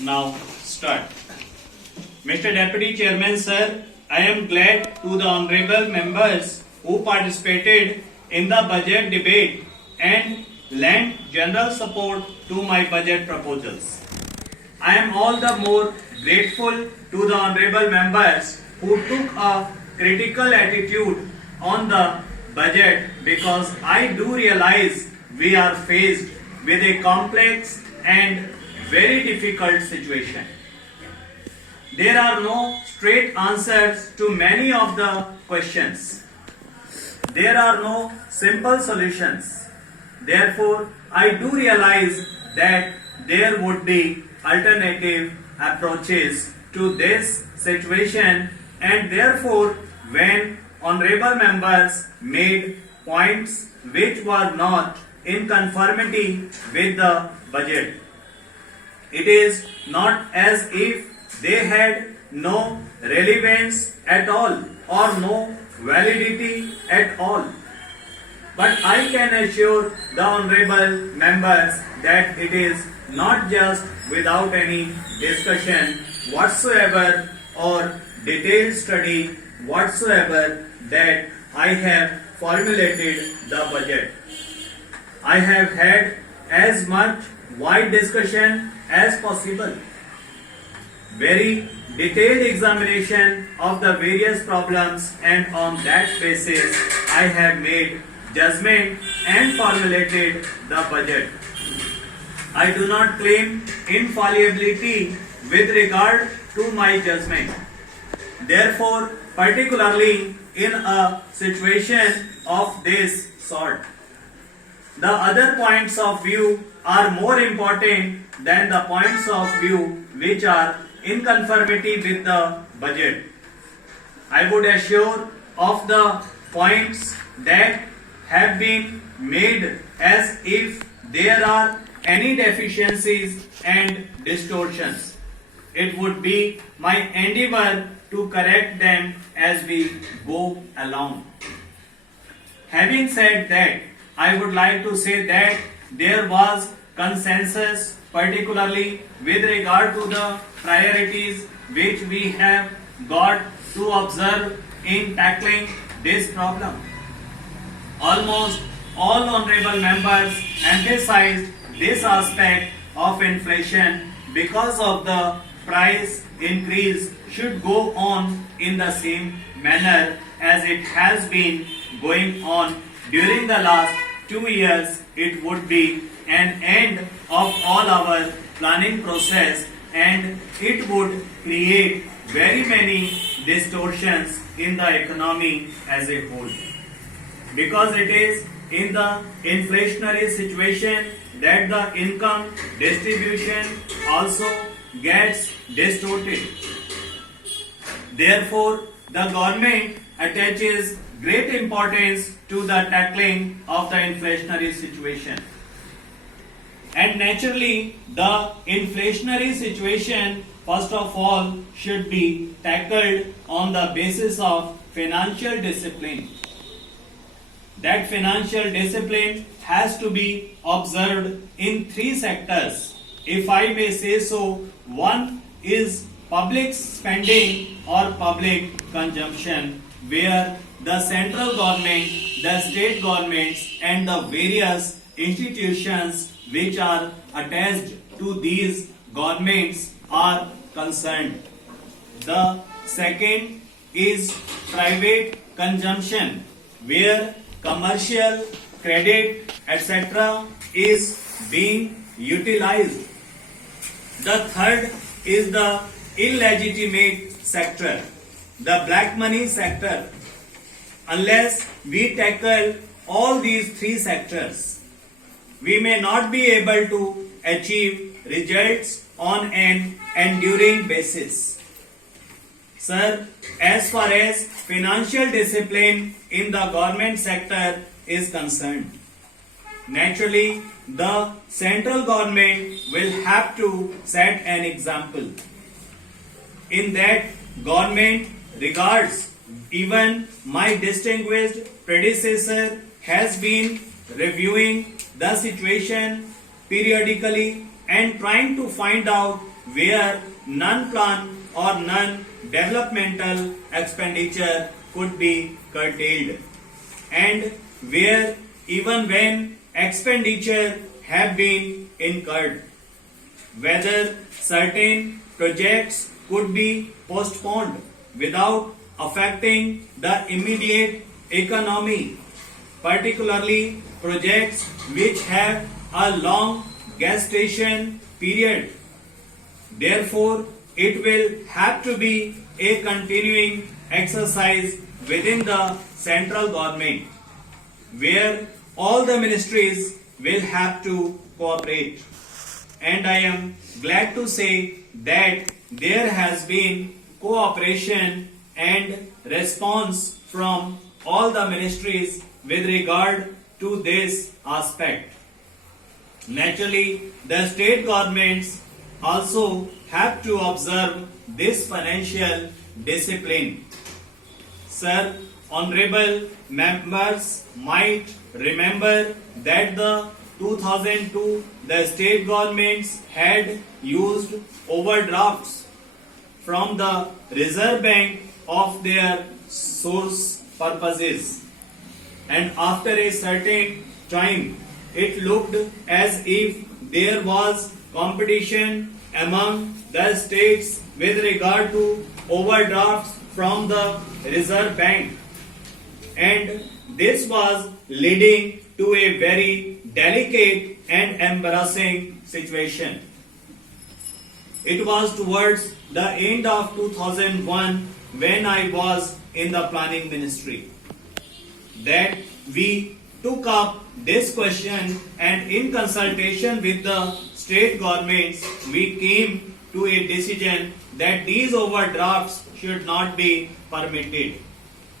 Now start. Mr. Deputy Chairman, sir, I am glad to the honorable members who participated in the budget debate and lent general support to my budget proposals. I am all the more grateful to the honorable members who took a critical attitude on the budget because I do realize we are faced with a complex and very difficult situation. There are no straight answers to many of the questions. There are no simple solutions. Therefore, I do realize that there would be alternative approaches to this situation, and therefore when honorable members made points which were not in conformity with the budget, it is not as if they had no relevance at all or no validity at all. But I can assure the honorable members that it is not just without any discussion whatsoever or detailed study whatsoever that I have formulated the budget. I have had as much wide discussion as possible, very detailed examination of the various problems, and on that basis I have made judgment and formulated the budget. I do not claim infallibility with regard to my judgment. Therefore, particularly in a situation of this sort, the other points of view are more important than the points of view which are in conformity with the budget. I would assure of the points that have been made as if there are any deficiencies and distortions. It would be my endeavor to correct them as we go along. Having said that, I would like to say that there was consensus, particularly with regard to the priorities which we have got to observe in tackling this problem. Almost all honorable members emphasized this aspect of inflation because of the price increase should go on in the same manner as it has been going on during the last 2 years. It would be an end of all our planning process, and it would create very many distortions in the economy as a whole. Because it is in the inflationary situation that the income distribution also gets distorted. Therefore, the government attaches great importance to the tackling of the inflationary situation. And naturally, the inflationary situation, first of all, should be tackled on the basis of financial discipline. That financial discipline has to be observed in 3 sectors, if I may say so. One is public spending or public consumption, where the central government, the state governments, and the various institutions which are attached to these governments are concerned. The second is private consumption, where commercial, credit, etc. is being utilized. The third is the illegitimate sector, the black money sector. Unless we tackle all these 3 sectors, we may not be able to achieve results on an enduring basis. Sir, as far as financial discipline in the government sector is concerned, naturally the central government will have to set an example. In that, government regards, even my distinguished predecessor has been reviewing the situation periodically and trying to find out where non-plan or non-developmental expenditure could be curtailed, and where even when expenditure have been incurred, whether certain projects could be postponed without affecting the immediate economy, particularly projects which have a long gestation period. Therefore, it will have to be a continuing exercise within the central government, where all the ministries will have to cooperate. And I am glad to say that there has been cooperation and response from all the ministries with regard to this aspect. Naturally, the state governments also have to observe this financial discipline. Sir, honorable members might remember that the 2002 the state governments had used overdrafts from the Reserve Bank of their source purposes, and after a certain time it looked as if there was competition among the states with regard to overdrafts from the Reserve Bank, and this was leading to a very delicate and embarrassing situation. It was towards the end of 2001 when I was in the planning ministry that we took up this question, and in consultation with the state governments we came to a decision that these overdrafts should not be permitted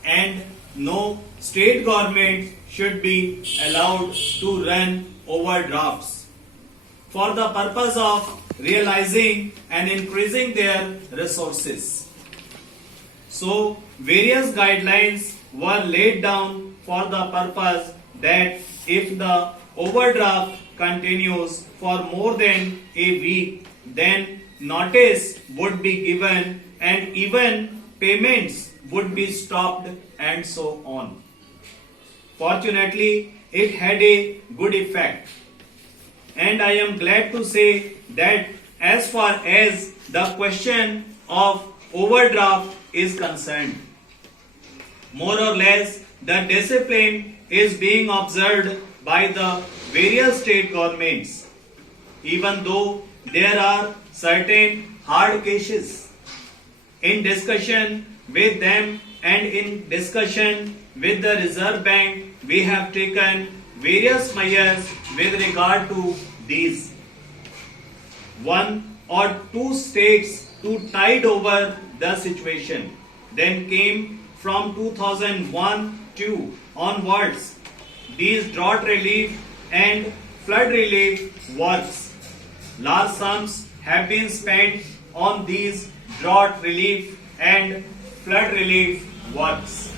and no state government should be allowed to run overdrafts for the purpose of realizing and increasing their resources. So various guidelines were laid down for the purpose that if the overdraft continues for more than a week, then notice would be given and even payments would be stopped and so on. Fortunately, it had a good effect, and I am glad to say that as far as the question of overdraft is concerned, more or less the discipline is being observed by the various state governments, even though there are certain hard cases. In discussion with them and in discussion with the Reserve Bank, we have taken various measures with regard to these. One or two states to tide over the situation. Then came from 2001-2 onwards these drought relief and flood relief works. Large sums have been spent on these drought relief and flood relief works.